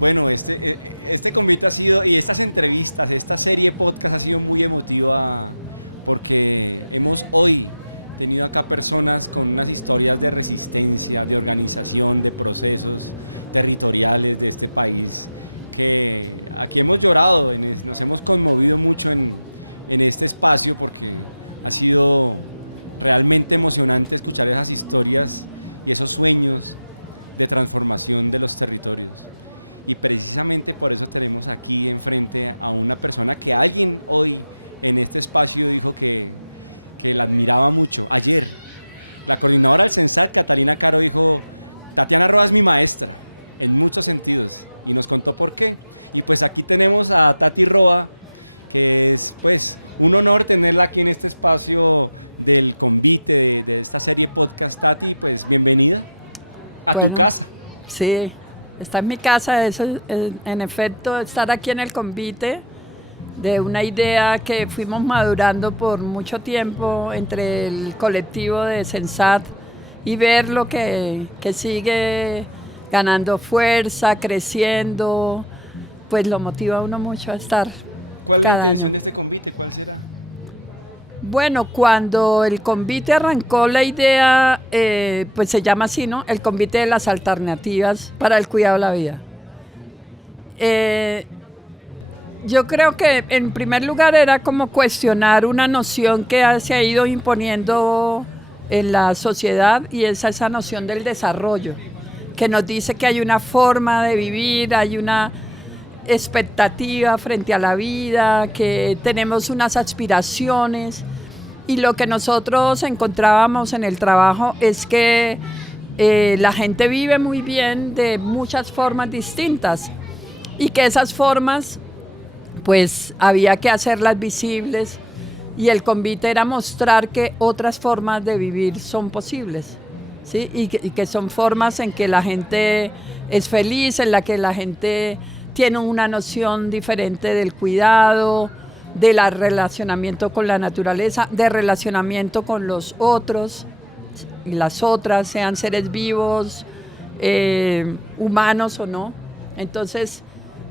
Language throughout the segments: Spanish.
Bueno, este convite ha sido, y estas entrevistas, esta serie podcast ha sido muy emotiva porque hemos hoy tenido acá personas con unas historias de resistencia, de organización, de procesos territoriales de este país, que aquí hemos llorado, nos hemos conmovido mucho en este espacio porque ha sido realmente emocionante escuchar esas historias y esos sueños de transformación de los territorios. Y precisamente por eso tenemos aquí enfrente a una persona que alguien hoy en este espacio dijo que la admiraba mucho. Ayer, la coordinadora del CENSAT, Catalina Caro, dijo: Tatiana Roa es mi maestra, en muchos sentidos, y nos contó por qué. Y pues aquí tenemos a Tati Roa, que es pues un honor tenerla aquí en este espacio del convite de esta serie podcast. Tati, pues bienvenida a tu casa. Sí, esta es mi casa, en efecto, estar aquí en el convite de una idea que fuimos madurando por mucho tiempo entre el colectivo de CENSAT y ver lo que sigue ganando fuerza, creciendo, pues lo motiva a uno mucho a estar. ¿Cuál es la intención de este convite? ¿Cuál será? Bueno, cuando el convite arrancó la idea, pues se llama así, ¿no? El convite de las alternativas para el cuidado de la vida. Yo creo que en primer lugar era como cuestionar una noción que se ha ido imponiendo en la sociedad, y es esa noción del desarrollo, que nos dice que hay una forma de vivir, hay una expectativa frente a la vida, que tenemos unas aspiraciones, y lo que nosotros encontrábamos en el trabajo es que la gente vive muy bien de muchas formas distintas, y que esas formas pues había que hacerlas visibles, y el convite era mostrar que otras formas de vivir son posibles, ¿sí? Y que son formas en que la gente es feliz, en la que la gente tiene una noción diferente del cuidado, del relacionamiento con la naturaleza, de relacionamiento con los otros y las otras, sean seres vivos, humanos o no. Entonces,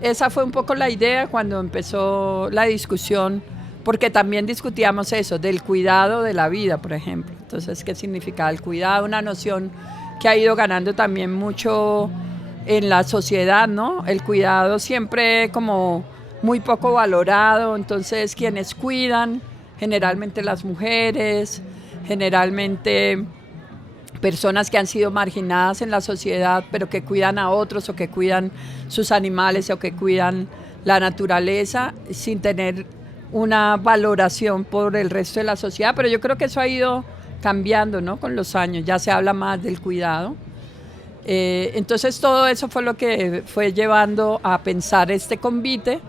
esa fue un poco la idea cuando empezó la discusión, porque también discutíamos eso, del cuidado de la vida, por ejemplo. Entonces, ¿qué significa el cuidado? Una noción que ha ido ganando también mucho en la sociedad, ¿no? El cuidado siempre como muy poco valorado. Entonces, quienes cuidan, generalmente las mujeres, generalmente personas que han sido marginadas en la sociedad, pero que cuidan a otros, o que cuidan sus animales, o que cuidan la naturaleza, sin tener una valoración por el resto de la sociedad. Pero yo creo que eso ha ido cambiando, ¿no? Con los años, ya se habla más del cuidado. Entonces todo eso fue lo que fue llevando a pensar este convite.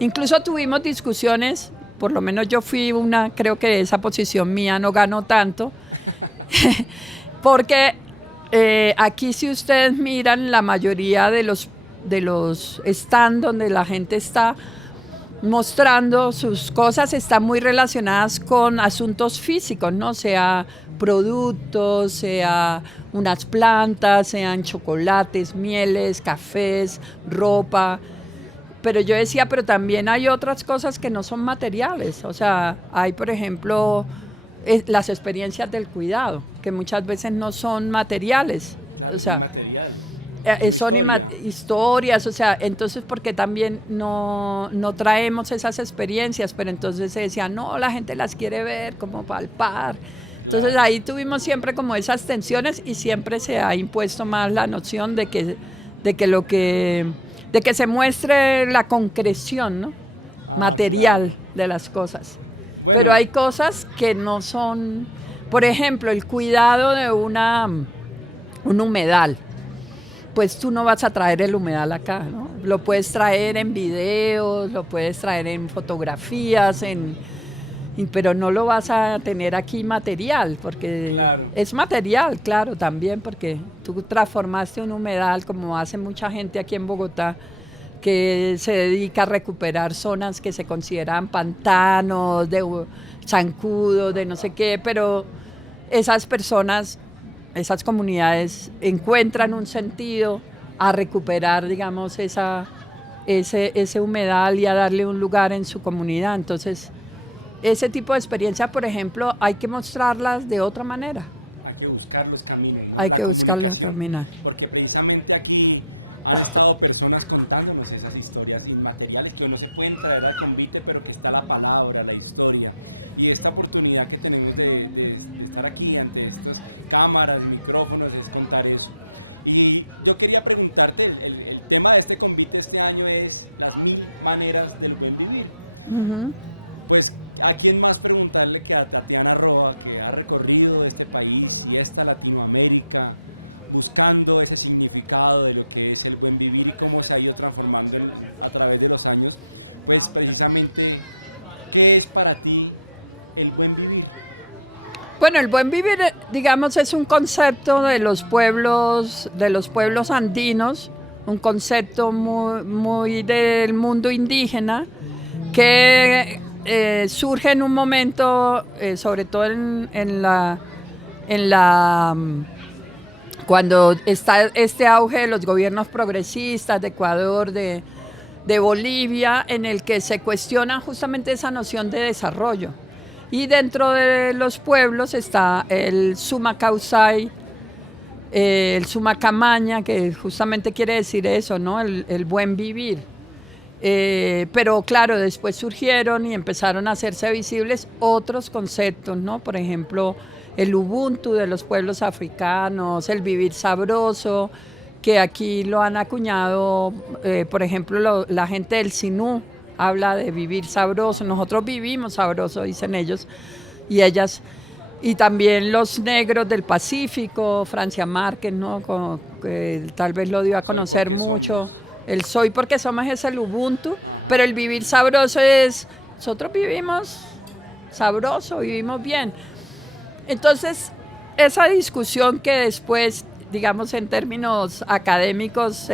Incluso tuvimos discusiones, por lo menos yo fui una, creo que esa posición mía no ganó tanto, porque aquí, si ustedes miran, la mayoría de los stands donde la gente está mostrando sus cosas están muy relacionadas con asuntos físicos, ¿no? Sea productos, sea unas plantas, sean chocolates, mieles, cafés, ropa. Pero yo decía, pero también hay otras cosas que no son materiales. O sea, hay, por ejemplo, las experiencias del cuidado, que muchas veces no son materiales. Claro, o es sea, inmaterial. Son historias, o sea, entonces, porque también no traemos esas experiencias, pero entonces se decía, no, la gente las quiere ver, como palpar. Entonces ahí tuvimos siempre como esas tensiones, y siempre se ha impuesto más la noción de que se muestre la concreción, ¿no? Material, claro, de las cosas. Bueno, pero hay cosas que no son, por ejemplo, el cuidado de un humedal. Pues tú no vas a traer el humedal acá, ¿no? Lo puedes traer en videos, lo puedes traer en fotografías, pero no lo vas a tener aquí material, porque claro, es material, claro, también, porque tú transformaste un humedal, como hace mucha gente aquí en Bogotá, que se dedica a recuperar zonas que se consideran pantanos, de zancudos, de no sé qué, pero esas personas, esas comunidades encuentran un sentido a recuperar, digamos, ese humedal y a darle un lugar en su comunidad. Entonces, ese tipo de experiencia, por ejemplo, hay que mostrarlas de otra manera. Hay que buscar los caminos, ¿no? Hay La que buscar comunicación. los caminos. Porque precisamente aquí han estado personas contándonos esas historias inmateriales que hoy no se pueden traer al convite, pero que está la palabra, la historia. Y esta oportunidad que tenemos de estar aquí ante estas cámaras y micrófonos es contar eso. Y yo quería preguntarte, el tema de este convite este año es las 1000 maneras del buen vivir. Uh-huh. Pues, ¿a quién más preguntarle que a Tatiana Roa, que ha recorrido este país y esta Latinoamérica, buscando ese significado de lo que es el buen vivir y cómo se ha ido transformando a través de los años? Pues, precisamente, ¿qué es para ti el buen vivir? Bueno, el buen vivir, digamos, es un concepto de los pueblos andinos, un concepto muy del mundo indígena que surge en un momento, sobre todo cuando está este auge de los gobiernos progresistas de Ecuador, de Bolivia, en el que se cuestiona justamente esa noción de desarrollo. Y dentro de los pueblos está el Sumacausay, el Sumacamaña, que justamente quiere decir eso, ¿no? El buen vivir. Pero claro, después surgieron y empezaron a hacerse visibles otros conceptos, ¿no? Por ejemplo, el Ubuntu de los pueblos africanos, el vivir sabroso, que aquí lo han acuñado, por ejemplo, la gente del Sinú habla de vivir sabroso. Ajá. Nosotros vivimos sabroso, dicen ellos y ellas. Y también los negros del Pacífico, Francia Márquez, ¿no? Tal vez lo dio a conocer mucho. Somos. El soy porque somos es el Ubuntu. Ajá. Pero el vivir sabroso es, nosotros vivimos sabroso, vivimos bien. Entonces, esa discusión que después, digamos, en términos académicos,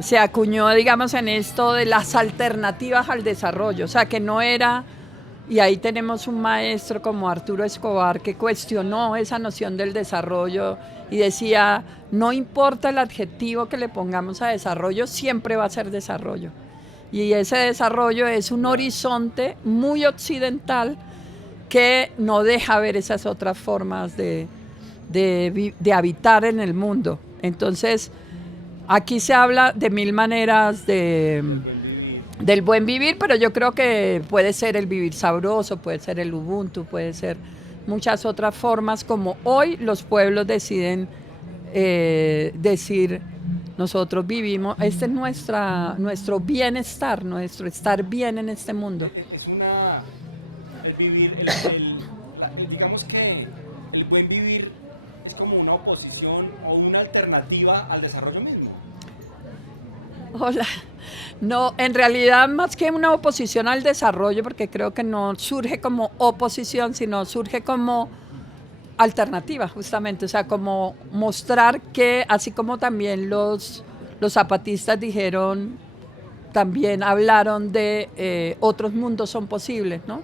se acuñó, digamos, en esto de las alternativas al desarrollo, o sea, que no era, y ahí tenemos un maestro como Arturo Escobar que cuestionó esa noción del desarrollo y decía, no importa el adjetivo que le pongamos a desarrollo, siempre va a ser desarrollo. Y ese desarrollo es un horizonte muy occidental que no deja ver esas otras formas de habitar en el mundo. Entonces, aquí se habla de 1000 maneras del buen vivir. Del buen vivir, pero yo creo que puede ser el vivir sabroso, puede ser el Ubuntu, puede ser muchas otras formas, como hoy los pueblos deciden decir, nosotros vivimos, este es nuestro bienestar, nuestro estar bien en este mundo. El vivir, digamos que el buen vivir es como una oposición o una alternativa al desarrollo mismo. Hola. No, en realidad más que una oposición al desarrollo, porque creo que no surge como oposición, sino surge como alternativa, justamente. O sea, como mostrar que, así como también los zapatistas dijeron, también hablaron de otros mundos son posibles, ¿no?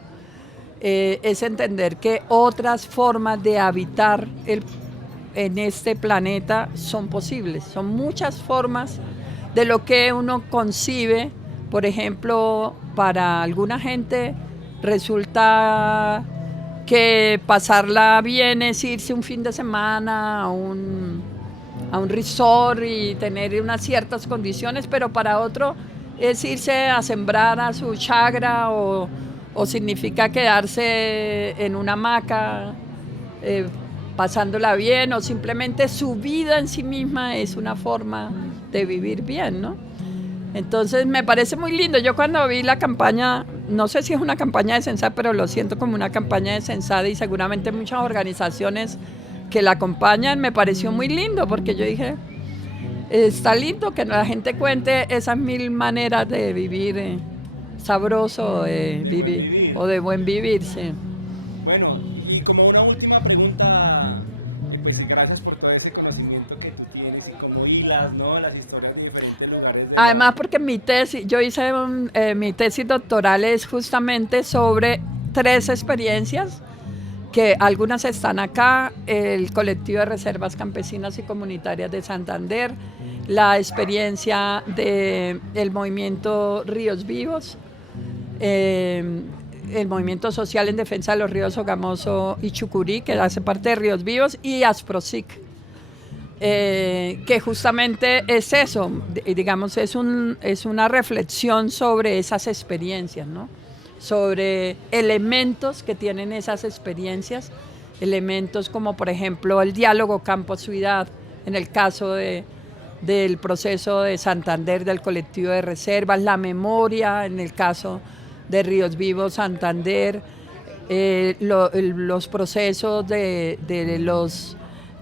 Es entender que otras formas de habitar en este planeta son posibles. Son muchas formas de lo que uno concibe. Por ejemplo, para alguna gente resulta que pasarla bien es irse un fin de semana a un resort y tener unas ciertas condiciones, pero para otro es irse a sembrar a su chagra o significa quedarse en una hamaca pasándola bien, o simplemente su vida en sí misma es una forma de vivir bien, ¿no? Entonces me parece muy lindo. Yo cuando vi la campaña, no sé si es una campaña de Sensat, pero lo siento como una campaña de Sensat y seguramente muchas organizaciones que la acompañan, me pareció muy lindo porque yo dije, está lindo que la gente cuente esas 1000 maneras de vivir sabroso, de buen vivir. O de buen vivir, sí. Bueno, y como una última pregunta, pues gracias por todo ese conocimiento que tú tienes y cómo hilas, ¿no? Las historias de diferentes lugares de Además, porque mi tesis, yo hice mi tesis doctoral es justamente sobre 3 experiencias, que algunas están acá, el colectivo de reservas campesinas y comunitarias de Santander, la experiencia del movimiento Ríos Vivos, el movimiento social en defensa de los ríos Sogamoso y Chucurí, que hace parte de Ríos Vivos, y Asprosic, que justamente es eso, digamos, es una reflexión sobre esas experiencias, ¿no? Sobre elementos que tienen esas experiencias, elementos como por ejemplo el diálogo campo-ciudad, en el caso del proceso de Santander, del colectivo de reservas, la memoria en el caso de Ríos Vivos Santander, los procesos de los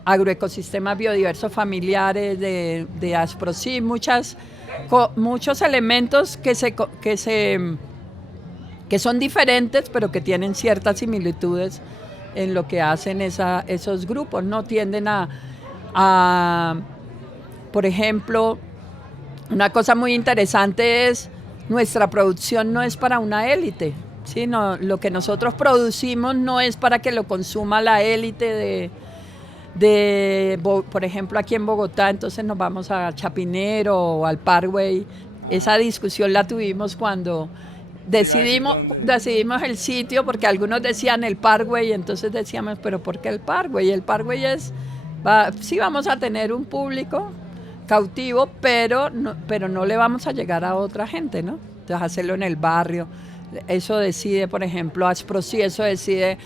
agroecosistemas biodiversos familiares de Asprosi, muchos elementos que son diferentes, pero que tienen ciertas similitudes en lo que hacen esos grupos, ¿no? Tienden por ejemplo, una cosa muy interesante es nuestra producción no es para una élite, ¿sí? No, lo que nosotros producimos no es para que lo consuma la élite por ejemplo, aquí en Bogotá, entonces nos vamos a Chapinero o al Parkway. Esa discusión la tuvimos cuando decidimos el sitio, porque algunos decían el Parkway, y entonces decíamos, pero ¿por qué el Parkway? El Parkway sí vamos a tener un público cautivo, pero no le vamos a llegar a otra gente, ¿no? Entonces hacerlo en el barrio, eso decide, por ejemplo, Asprosi, eso decide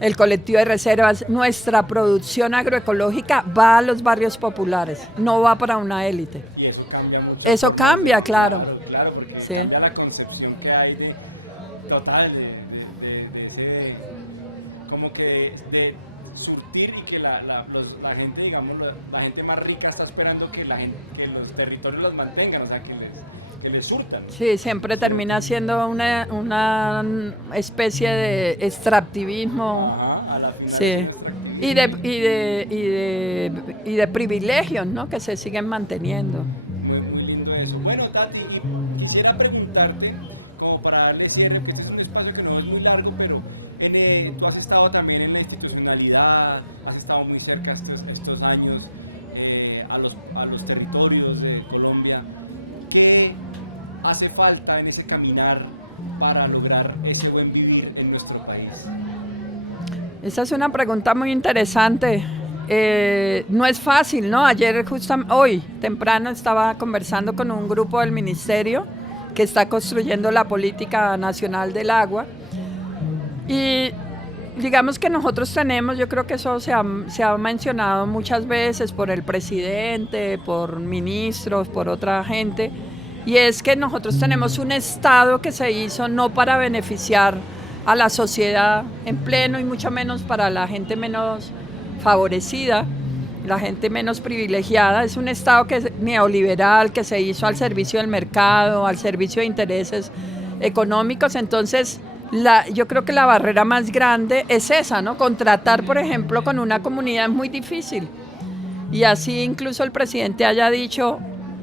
el colectivo de reservas. Nuestra producción agroecológica va a los barrios populares, no va para una élite. Y eso cambia mucho. Eso cambia, claro. Claro, porque cambia la concepción que hay de ese, como que de surtir, y que la gente, digamos, la gente más rica está esperando que los territorios las mantengan, o sea, que les surtan. Sí, siempre termina siendo una especie de extractivismo. Ajá, a la final es un extractivismo. Y de privilegios, ¿no? Que se siguen manteniendo. Muy, muy lindo eso. Bueno, Tati, y quisiera preguntarte, como para darle cierre, porque este es un espacio que no es muy largo, pero tú has estado también en la institucionalidad, has estado muy cerca estos años a los territorios de Colombia. ¿Qué hace falta en ese caminar para lograr ese buen vivir en nuestro país? Esa es una pregunta muy interesante. No es fácil, ¿no? Hoy temprano estaba conversando con un grupo del ministerio que está construyendo la política nacional del agua, y digamos que nosotros tenemos, yo creo que eso se ha mencionado muchas veces por el presidente, por ministros, por otra gente, y es que nosotros tenemos un Estado que se hizo no para beneficiar a la sociedad en pleno, y mucho menos para la gente menos favorecida, la gente menos privilegiada. Es un Estado neoliberal, que se hizo al servicio del mercado, al servicio de intereses económicos. Entonces, yo creo que la barrera más grande es esa, ¿no? Contratar, por ejemplo, con una comunidad es muy difícil. Y así incluso el presidente haya dicho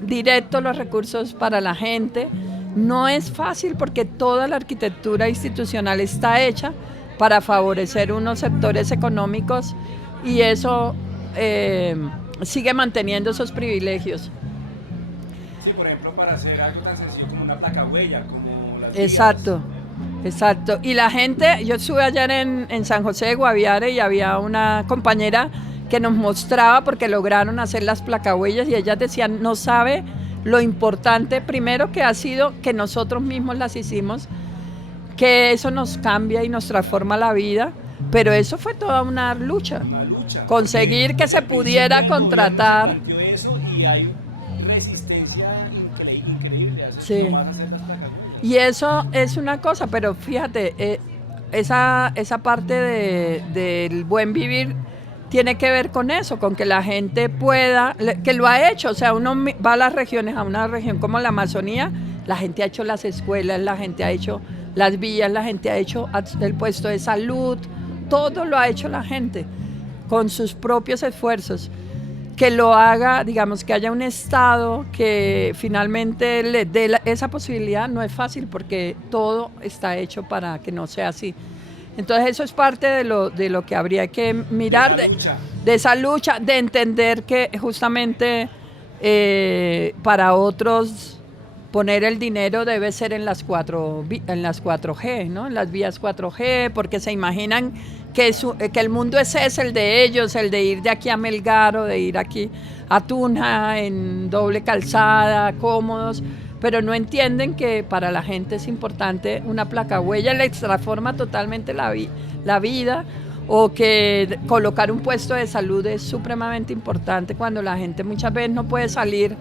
directo los recursos para la gente. No es fácil, porque toda la arquitectura institucional está hecha para favorecer unos sectores económicos, y eso sigue manteniendo esos privilegios. Sí, por ejemplo, para hacer algo tan sencillo como una placa huella, como las vías. Exacto. Y la gente, yo estuve ayer en San José de Guaviare, y había una compañera que nos mostraba, porque lograron hacer las placahuellas, y ellas decían, no sabe lo importante, primero, que ha sido que nosotros mismos las hicimos, que eso nos cambia y nos transforma la vida. Pero eso fue toda una lucha. Una lucha. Conseguir que se pudiera contratar. El gobierno se planteó eso, y hay resistencia increíble a eso, nomás hacer las placahuellas. Y eso es una cosa, pero fíjate, esa parte del buen vivir tiene que ver con eso, con que la gente pueda, que lo ha hecho. O sea, uno va a las regiones, a una región como la Amazonía, la gente ha hecho las escuelas, la gente ha hecho las vías, la gente ha hecho el puesto de salud. Todo lo ha hecho la gente con sus propios esfuerzos. Que lo haga, digamos, que haya un Estado que finalmente le dé esa posibilidad, no es fácil, porque todo está hecho para que no sea así. Entonces eso es parte de lo que habría que mirar. De esa lucha. De esa lucha, de entender que justamente Para otros, poner el dinero debe ser en las 4G, ¿no? En las vías 4G, porque se imaginan que, claro, que el mundo es el de ellos, el de ir de aquí a Melgar o de ir aquí a Tunja en doble calzada, cómodos, pero no entienden que para la gente es importante una placa huella, les transforma totalmente la vida, o que colocar un puesto de salud es supremamente importante cuando la gente muchas veces no puede salir,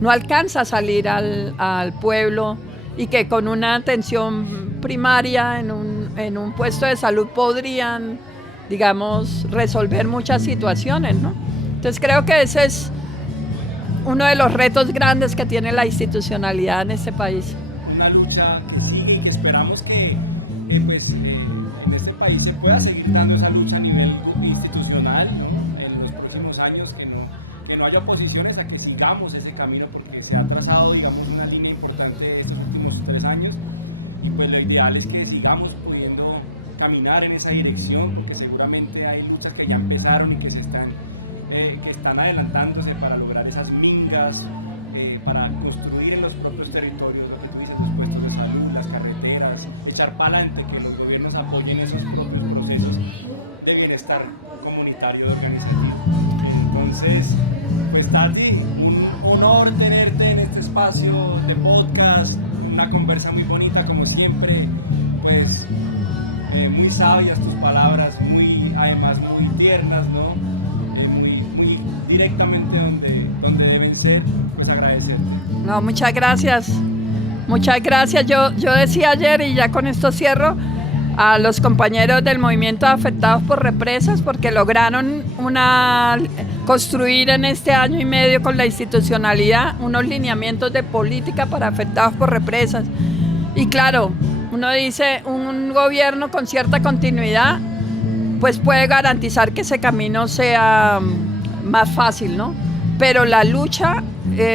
no alcanza a salir al pueblo, y que con una atención primaria en un puesto de salud podrían, digamos, resolver muchas situaciones, ¿no? Entonces creo que ese es uno de los retos grandes que tiene la institucionalidad en este país. Una lucha que sigue y que esperamos que en este país se pueda seguir dando esa lucha a nivel institucional, ¿no? En los próximos años, que no haya oposiciones a que sigamos ese camino, porque se ha trazado, digamos, una línea importante estos últimos 3 años, y pues lo ideal es que sigamos pudiendo caminar en esa dirección, porque seguramente hay luchas que ya empezaron y que están adelantándose para lograr esas mingas, para construir en los propios territorios lo que tú dices, los puestos de salud, las carreteras, echar para adelante, que los gobiernos apoyen esos propios procesos de bienestar comunitario y organizativo. Entonces, pues Tati, un honor tenerte en este espacio de podcast, una conversa muy bonita como siempre, pues muy sabias tus palabras, además muy tiernas, ¿no? Muy directamente donde deben ser, pues agradecerte. No, muchas gracias. Muchas gracias. Yo decía ayer, y ya con esto cierro, a los compañeros del movimiento afectados por represas, porque lograron construir en este año y medio con la institucionalidad unos lineamientos de política para afectados por represas. Y claro, uno dice, un gobierno con cierta continuidad pues puede garantizar que ese camino sea más fácil, ¿no? Pero la lucha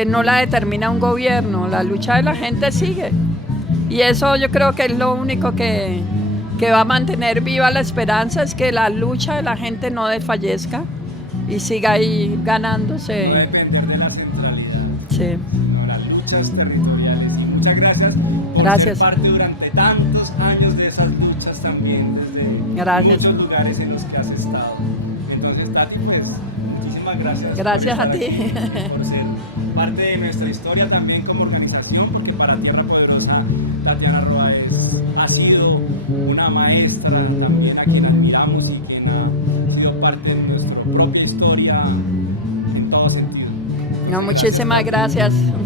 no la determina un gobierno, la lucha de la gente sigue. Y eso yo creo que es lo único que va a mantener viva la esperanza, es que la lucha de la gente no desfallezca y siga ahí ganándose. No depender de la centralidad, sí, sino las luchas territoriales. Y muchas gracias por ser parte durante tantos años de esas luchas también, desde muchos lugares en los que has estado. Entonces, Tati, pues muchísimas gracias por estar aquí y por ser parte de nuestra historia también como organización, porque para Tierra Poderosa Tatiana Roa ha sido una maestra también a quien admiramos y quien ha sido parte de nuestra propia historia en todo sentido. Entonces, muchísimas gracias. Gracias.